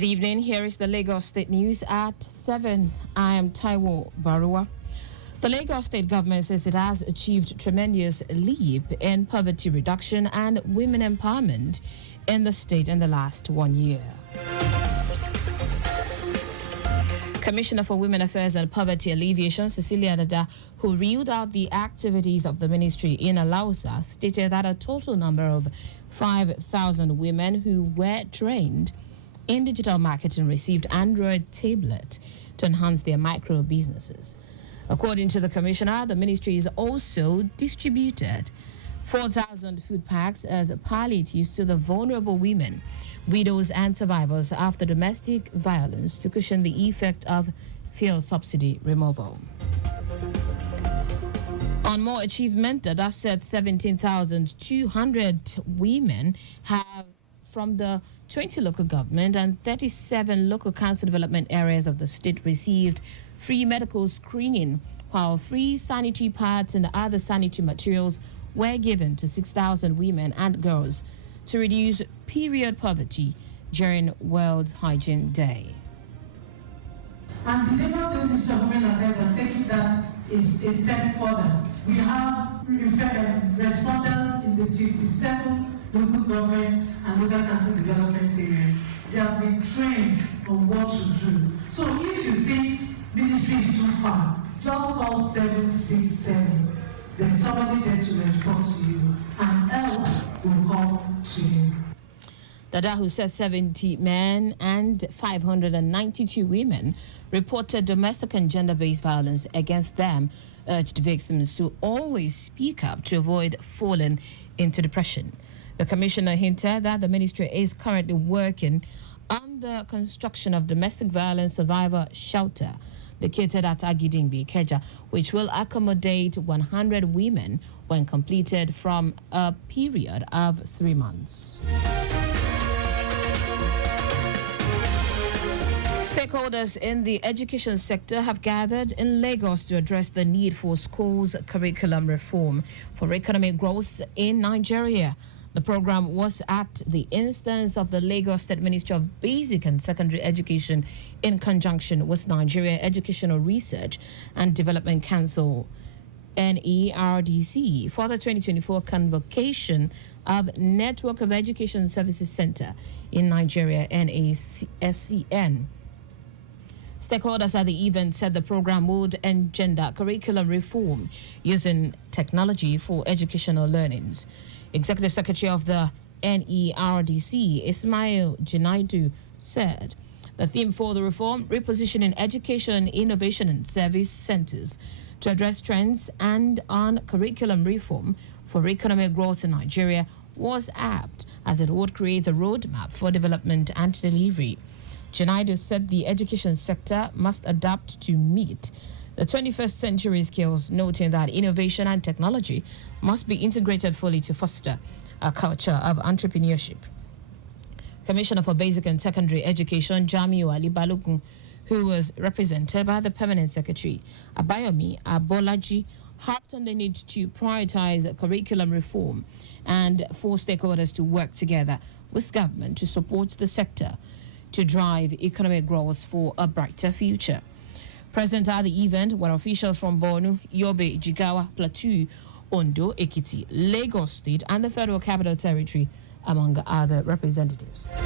Good evening. Here is the Lagos State News at 7. I am Taiwo Baruwa. The Lagos State government says it has achieved tremendous leap in poverty reduction and women empowerment in the state in the last 1 year. Commissioner for Women Affairs and Poverty Alleviation, Cecilia Dada, who reeled out the activities of the ministry in Alausa, stated that a total number of 5,000 women who were trained in digital marketing received Android tablet to enhance their micro businesses. According to the commissioner, the ministry is also distributed 4,000 food packs as palliatives to the vulnerable women, widows and survivors after domestic violence to cushion the effect of fuel subsidy removal. On more achievement, Dada said 17,200 women have from the 20 local government and 37 local council development areas of the state received free medical screening, while free sanitary pads and other sanitary materials were given to 6,000 women and girls to reduce period poverty during World Hygiene Day. And the Lagos State Ministry of Women Affairs has taken that a step further. We have responders in the 57 local governments and local council development areas. They have been trained on what to do. So if you think ministry is too far, just call 767. There's somebody there to respond to you, and help will come to you. Dada, who said 70 men and 592 women reported domestic and gender-based violence against them, urged victims to always speak up to avoid falling into depression. The commissioner hinted that the ministry is currently working on the construction of domestic violence survivor shelter located at Agidingbi, Ikeja, which will accommodate 100 women when completed from a period of 3 months. Stakeholders in the education sector have gathered in Lagos to address the need for schools' curriculum reform for economic growth in Nigeria. The program was at the instance of the Lagos State Ministry of Basic and Secondary Education in conjunction with Nigeria Educational Research and Development Council, NERDC, for the 2024 convocation of Network of Education Services Center in Nigeria, NASCN. Stakeholders at the event said the program would engender curriculum reform using technology for educational learnings. Executive Secretary of the NERDC, Ismail Junaidu, said the theme for the reform, repositioning education, innovation and service centers to address trends and on curriculum reform for economic growth in Nigeria, was apt as it would create a roadmap for development and delivery. Junaidu said the education sector must adapt to meet the 21st century skills, noting that innovation and technology must be integrated fully to foster a culture of entrepreneurship. Commissioner for Basic and Secondary Education, Jamiu Ali Balogun, who was represented by the Permanent Secretary, Abayomi Abolaji, harped on the need to prioritize curriculum reform and for stakeholders to work together with government to support the sector to drive economic growth for a brighter future. Present at the event were officials from Borno, Yobe, Jigawa, Plateau, Ondo, Ekiti, Lagos State, and the Federal Capital Territory, among other representatives.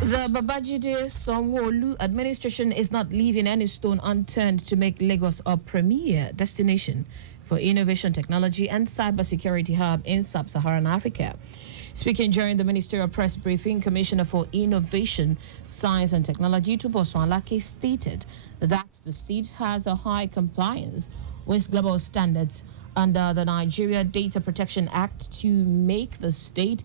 The Babajide Sanwo-Olu administration is not leaving any stone unturned to make Lagos a premier destination for innovation, technology, and cybersecurity hub in sub-Saharan Africa. Speaking during the ministerial press briefing, Commissioner for Innovation, Science and Technology, Tuboso Alake, stated that the state has a high compliance with global standards under the Nigeria Data Protection Act to make the state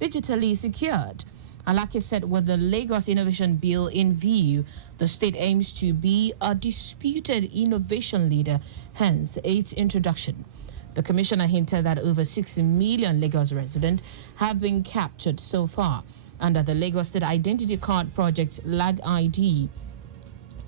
digitally secured. Alake said with the Lagos Innovation Bill in view, the state aims to be a disputed innovation leader, hence its introduction. The commissioner hinted that over 6 million Lagos residents have been captured so far under the Lagos State Identity Card Project LAG ID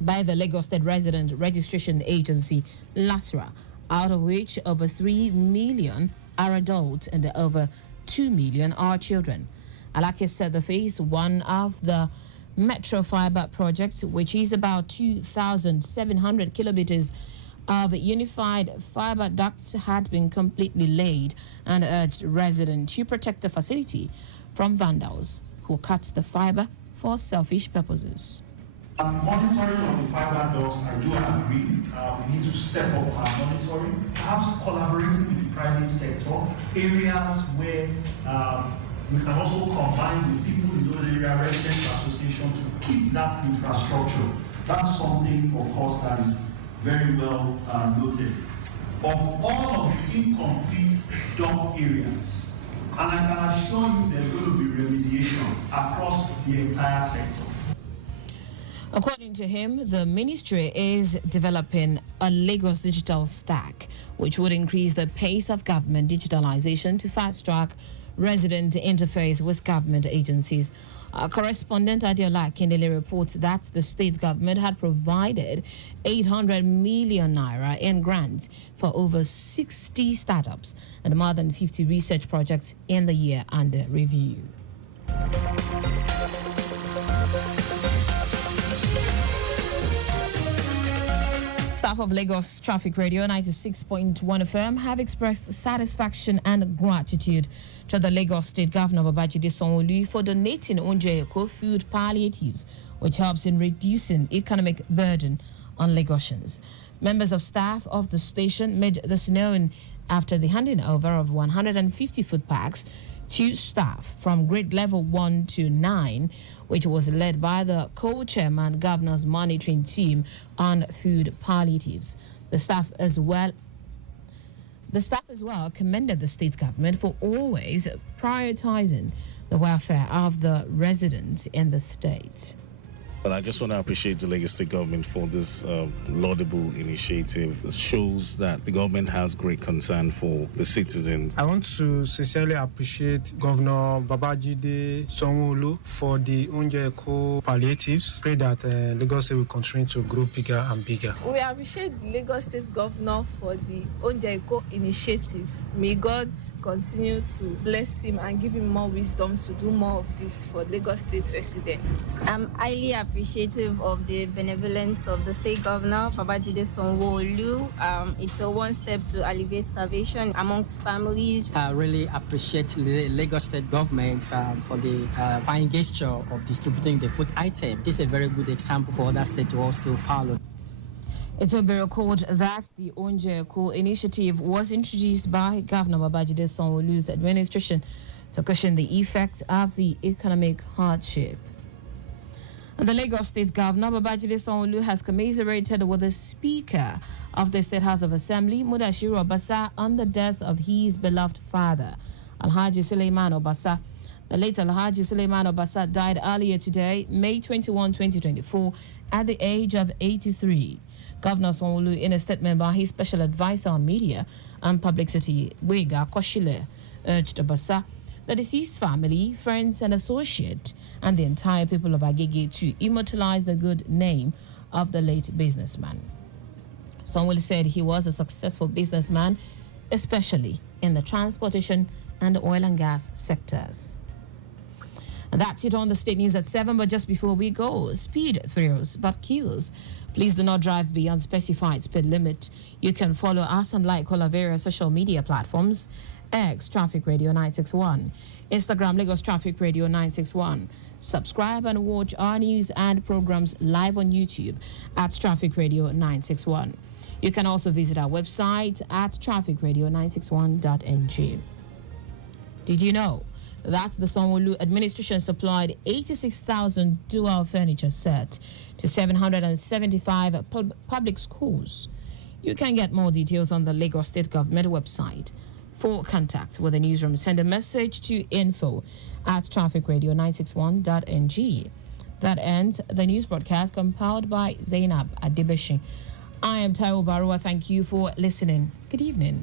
by the Lagos State Resident Registration Agency, LASRA, out of which over 3 million are adults and over 2 million are children. Alake said the phase 1 of the Metro Fiber project, which is about 2,700 kilometers of unified fiber ducts, had been completely laid, and urged residents to protect the facility from vandals who cut the fiber for selfish purposes. Monitoring of the fiber ducts, I do agree. We need to step up our monitoring, perhaps collaborating with the private sector, areas where we can also combine with people in those areas, residents association, to keep that infrastructure. That's something, of course, that is very well noted. Of all of the incomplete duct areas, and I can assure you there's going to be remediation across the entire sector. According to him, the ministry is developing a Lagos digital stack, which would increase the pace of government digitalization to fast-track resident interface with government agencies. Our correspondent Adeola Kindele reports that the state government had provided 800 million naira in grants for over 60 startups and more than 50 research projects in the year under review. Staff of Lagos Traffic Radio 96.1 FM have expressed satisfaction and gratitude to the Lagos State Governor Babajide Sanwo-Olu for donating Onje-Eko food palliatives, which helps in reducing economic burden on Lagosians. Members of staff of the station made this known after the handing over of 150 food packs to staff from grade level 1 to 9, which was led by the co-chairman governor's monitoring team on food palliatives. The staff as well commended the state government for always prioritizing the welfare of the residents in the state. Well, I just want to appreciate the Lagos State government for this laudable initiative. It shows that the government has great concern for the citizens. I want to sincerely appreciate Governor Babajide Sanwo-Olu for the Onje-Eko palliatives. Pray that Lagos State will continue to grow bigger and bigger. We appreciate the Lagos State governor for the Onje-Eko initiative. May God continue to bless him and give him more wisdom to do more of this for Lagos State residents. I'm highly appreciative of the benevolence of the state governor, Babajide Sanwo-Olu. It's a one step to alleviate starvation amongst families. I really appreciate the Lagos State government for the fine gesture of distributing the food item. This is a very good example for other states to also follow. It will be recalled that the Onje-Eko initiative was introduced by Governor Babajide Sanwo-Olu's administration to cushion the effect of the economic hardship. And the Lagos State Governor Babajide Sanwo-Olu has commiserated with the Speaker of the State House of Assembly, Mudashiru Obasa, on the death of his beloved father, Alhaji Suleiman Obasa. The late Alhaji Suleiman Obasa died earlier today, May 21, 2024, at the age of 83. Governor Sanwo-Olu, in a statement by his special advisor on media and publicity, Wega Koshile, urged Obasa, the deceased family, friends and associates, and the entire people of Agege to immortalize the good name of the late businessman. Sanwo-Olu said he was a successful businessman, especially in the transportation and oil and gas sectors. And that's it on the state news at 7. But just before we go, speed thrills but kills. Please do not drive beyond specified speed limit. You can follow us and like all our various social media platforms: X Traffic Radio 961, Instagram Lagos Traffic Radio 961. Subscribe and watch our news and programs live on YouTube at Traffic Radio 961. You can also visit our website at trafficradio961.ng. Did you know that the Sanwo-Olu administration supplied 86,000 dual furniture sets to 775 public schools? You can get more details on the Lagos State Government website. For contact with the newsroom, send a message to info@trafficradio961.ng. That ends the news broadcast compiled by Zainab Adebeshi. I am Taiwo Baruwa. Thank you for listening. Good evening.